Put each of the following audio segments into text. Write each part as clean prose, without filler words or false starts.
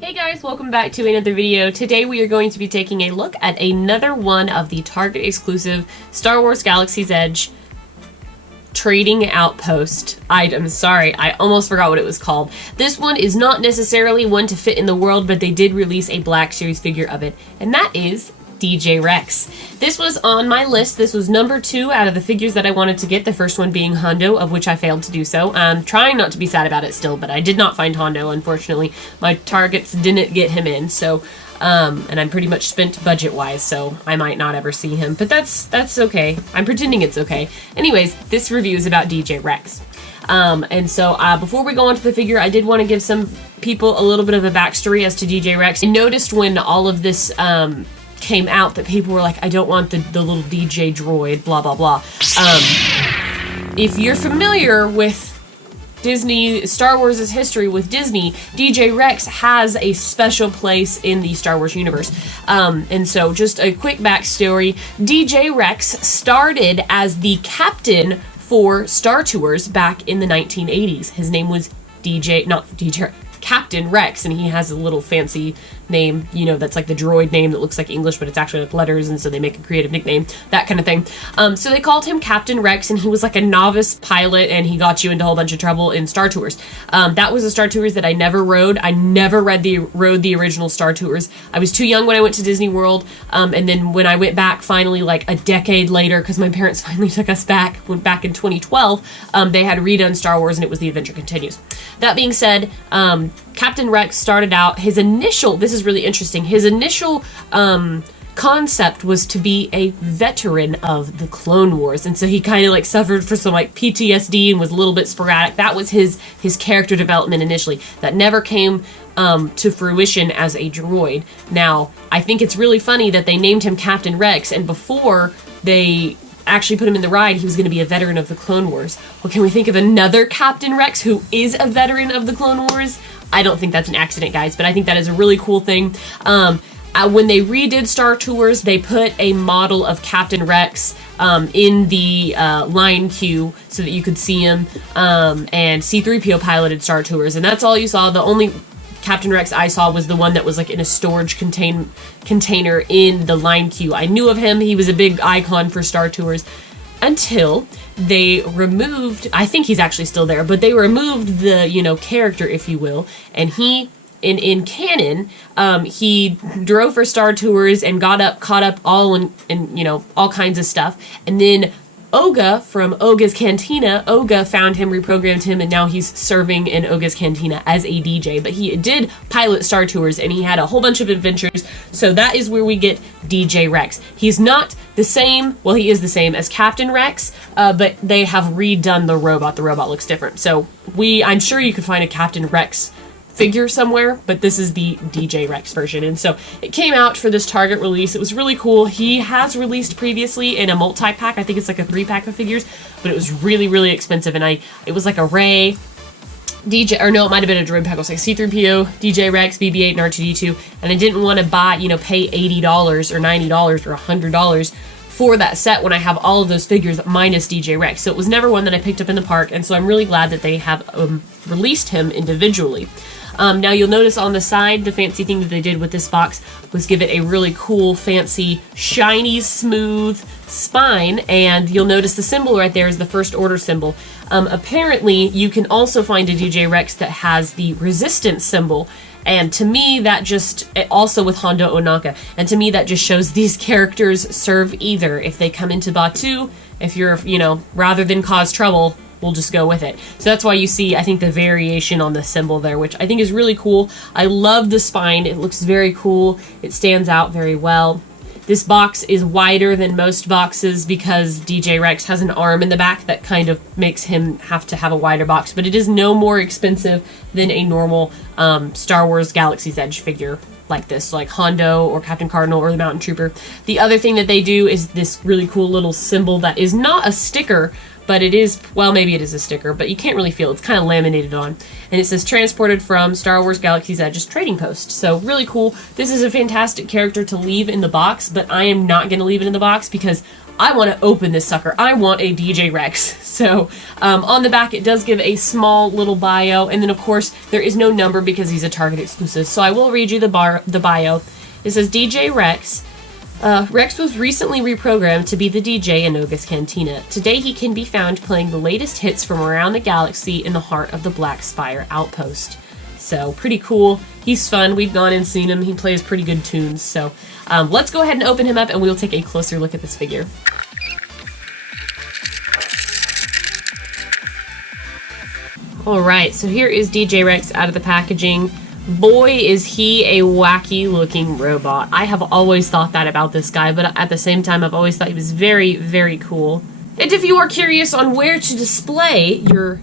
Hey guys, welcome back to another video. Today we are going to be taking a look at another one of the Target exclusive Star Wars Galaxy's Edge trading outpost items. Sorry, I almost forgot what it was called. This one is not necessarily one to fit in the world, but they did release a Black Series figure of it, and that is DJ Rex. This was on my list. This was number 2 out of the figures that I wanted to get, the first one being Hondo, of which I failed to do so. I'm trying not to be sad about it still, but I did not find Hondo, unfortunately. My targets didn't get him in, so, and I'm pretty much spent budget-wise, so I might not ever see him, but that's okay. I'm pretending it's okay. Anyways, this review is about DJ Rex. And so before we go on to the figure, I did want to give some people a little bit of a backstory as to DJ Rex. I noticed when all of this came out that people were like, I don't want the little DJ droid, blah, blah, blah. If you're familiar with Disney, Star Wars' history with Disney, DJ Rex has a special place in the Star Wars universe. And so just a quick backstory, DJ Rex started as the captain for Star Tours back in the 1980s. His name was Captain Rex, and he has a little fancy name, you know, that's like the droid name that looks like English, but it's actually like letters, and so they make a creative nickname, that kind of thing. So they called him Captain Rex, and he was like a novice pilot, and he got you into a whole bunch of trouble in Star Tours. That was a Star Tours that I never rode. I never rode the original Star Tours. I was too young when I went to Disney World, and then when I went back finally, like a decade later, because my parents finally took us back, went back in 2012, they had redone Star Wars, and it was The Adventure Continues. That being said, Captain Rex started out, this is really interesting, his initial concept was to be a veteran of the Clone Wars, and so he kind of like suffered for some like PTSD and was a little bit sporadic. That was his character development initially. That never came to fruition as a droid. Now, I think it's really funny that they named him Captain Rex, and before they actually put him in the ride, he was going to be a veteran of the Clone Wars. Well, can we think of another Captain Rex who is a veteran of the Clone Wars? I don't think that's an accident, guys, but I think that is a really cool thing. When they redid Star Tours, they put a model of Captain Rex in the line queue so that you could see him, and C-3PO piloted Star Tours, and that's all you saw. The only Captain Rex I saw was the one that was like in a storage container in the line queue. I knew of him. He was a big icon for Star Tours until they removed, I think he's actually still there, but they removed the, you know, character, if you will, and he, in canon, he drove for Star Tours and caught up all in, you know, all kinds of stuff, and then Oga from Oga's Cantina, Oga found him, reprogrammed him, and now he's serving in Oga's Cantina as a DJ. But he did pilot Star Tours, and he had a whole bunch of adventures, so that is where we get DJ Rex. He's not the same, well, he is the same as Captain Rex, but they have redone the robot. The robot looks different. So I'm sure you could find a Captain Rex figure somewhere, but this is the DJ Rex version, and so it came out for this Target release. It was really cool. He has released previously in a multi-pack. I think it's like a 3-pack of figures, but it was really, really expensive, and it was like a Rey, DJ, or no, it might have been a droid pack. It was like C-3PO, DJ Rex, BB-8, and R-2-D2, and I didn't want to buy, you know, pay $80 or $90 or $100 for that set when I have all of those figures minus DJ Rex. So it was never one that I picked up in the park, and so I'm really glad that they have released him individually. Now you'll notice on the side, the fancy thing that they did with this box was give it a really cool, fancy, shiny, smooth spine, and you'll notice the symbol right there is the First Order symbol. Apparently, you can also find a DJ Rex that has the Resistance symbol, and to me, that just, also with Hondo Ohnaka, and to me that just shows these characters serve either. If they come into Batuu, if you're, you know, rather than cause trouble, we'll just go with it. So that's why you see, I think, the variation on the symbol there, which I think is really cool. I love the spine. It looks very cool. It stands out very well. This box is wider than most boxes because DJ Rex has an arm in the back that kind of makes him have to have a wider box, but it is no more expensive than a normal Star Wars Galaxy's Edge figure like this, like Hondo or Captain Cardinal or the Mountain Trooper. The other thing that they do is this really cool little symbol that is not a sticker, but it is, well, maybe it is a sticker, but you can't really feel it. It's kind of laminated on. And it says transported from Star Wars Galaxy's Edge's trading post. So really cool. This is a fantastic character to leave in the box, but I am not going to leave it in the box because I want to open this sucker. I want a DJ Rex. So on the back, it does give a small little bio. And then, of course, there is no number because he's a Target exclusive. So I will read you the bio. It says, DJ Rex. Rex was recently reprogrammed to be the DJ in Oga's Cantina. Today he can be found playing the latest hits from around the galaxy in the heart of the Black Spire Outpost. So, pretty cool. He's fun. We've gone and seen him. He plays pretty good tunes. So, let's go ahead and open him up and we'll take a closer look at this figure. Alright, so here is DJ Rex out of the packaging. Boy, is he a wacky looking robot. I have always thought that about this guy, but at the same time, I've always thought he was very, very cool. And if you are curious on where to display your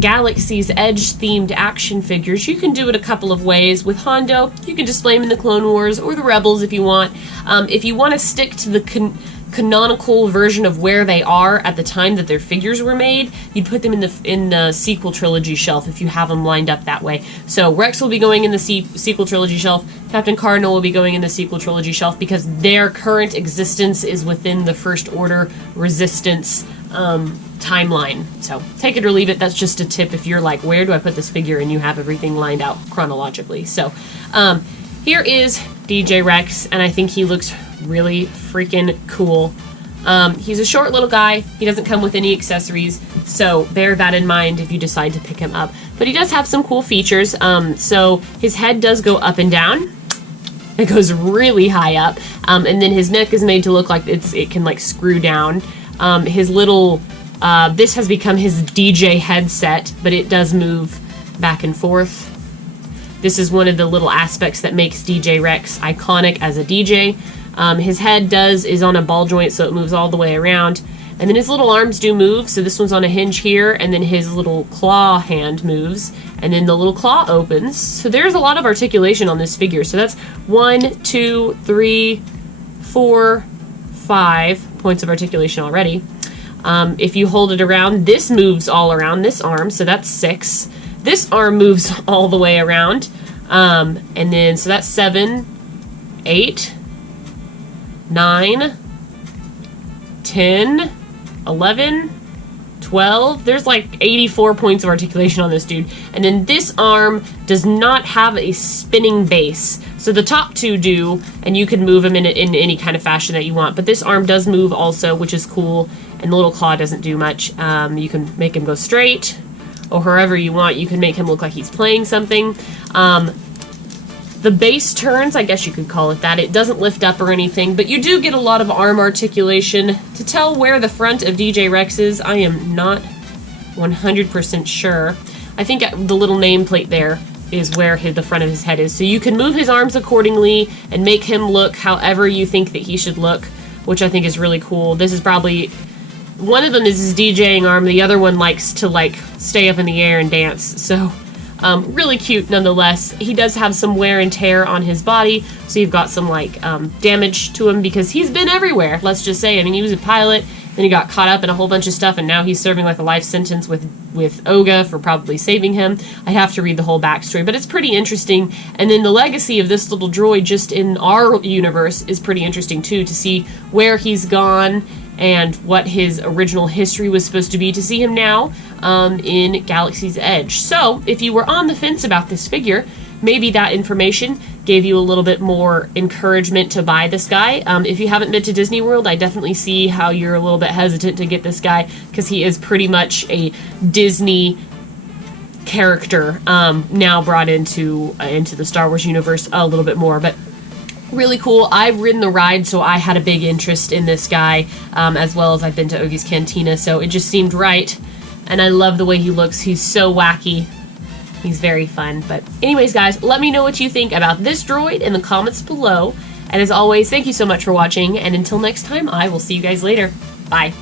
Galaxy's Edge themed action figures, you can do it a couple of ways. With Hondo, you can display them in the Clone Wars or the Rebels if you want. If you want to stick to the canonical version of where they are at the time that their figures were made, you'd put them in the sequel trilogy shelf if you have them lined up that way. So Rex will be going in the sequel trilogy shelf. Captain Cardinal will be going in the sequel trilogy shelf because their current existence is within the First Order Resistance timeline. So take it or leave it. That's just a tip if you're like, where do I put this figure, and you have everything lined out chronologically. So here is DJ Rex, and I think he looks really freaking cool. He's a short little guy. He doesn't come with any accessories, so bear that in mind if you decide to pick him up. But he does have some cool features. So his head does go up and down. It goes really high up, and then his neck is made to look like it can like screw down. His little this has become his DJ headset, but it does move back and forth. This is one of the little aspects that makes DJ Rex iconic as a DJ. His head is on a ball joint, so it moves all the way around. And then his little arms do move, so this one's on a hinge here, and then his little claw hand moves, and then the little claw opens. So there's a lot of articulation on this figure. So that's 1, 2, 3, 4, 5 points of articulation already. If you hold it around, this moves all around this arm, so that's 6. This arm moves all the way around, and then, so that's 7, 8, 9, 10, 11, 12. There's like 84 points of articulation on this dude. And then this arm does not have a spinning base. So the top two do, and you can move them in any kind of fashion that you want. But this arm does move also, which is cool. And the little claw doesn't do much. You can make him go straight, or however you want. You can make him look like he's playing something. The base turns, I guess you could call it that. It doesn't lift up or anything, but you do get a lot of arm articulation. To tell where the front of DJ Rex is, I am not 100% sure. I think the little nameplate there is where the front of his head is. So you can move his arms accordingly and make him look however you think that he should look, which I think is really cool. This is probably... one of them is his DJing arm, the other one likes to like stay up in the air and dance, so really cute nonetheless. He does have some wear and tear on his body, so you've got some like damage to him because he's been everywhere, let's just say. I mean, he was a pilot, then he got caught up in a whole bunch of stuff, and now he's serving like a life sentence with Oga for probably saving him. I have to read the whole backstory, but it's pretty interesting. And then the legacy of this little droid just in our universe is pretty interesting too, to see where he's gone and what his original history was supposed to be, to see him now in Galaxy's Edge. So, if you were on the fence about this figure, maybe that information gave you a little bit more encouragement to buy this guy. If you haven't been to Disney World, I definitely see how you're a little bit hesitant to get this guy, because he is pretty much a Disney character now brought into the Star Wars universe a little bit more, but really cool. I've ridden the ride, so I had a big interest in this guy, as well as I've been to Ogi's Cantina, so it just seemed right. And I love the way he looks. He's so wacky. He's very fun. But anyways, guys, let me know what you think about this droid in the comments below. And as always, thank you so much for watching, and until next time, I will see you guys later. Bye.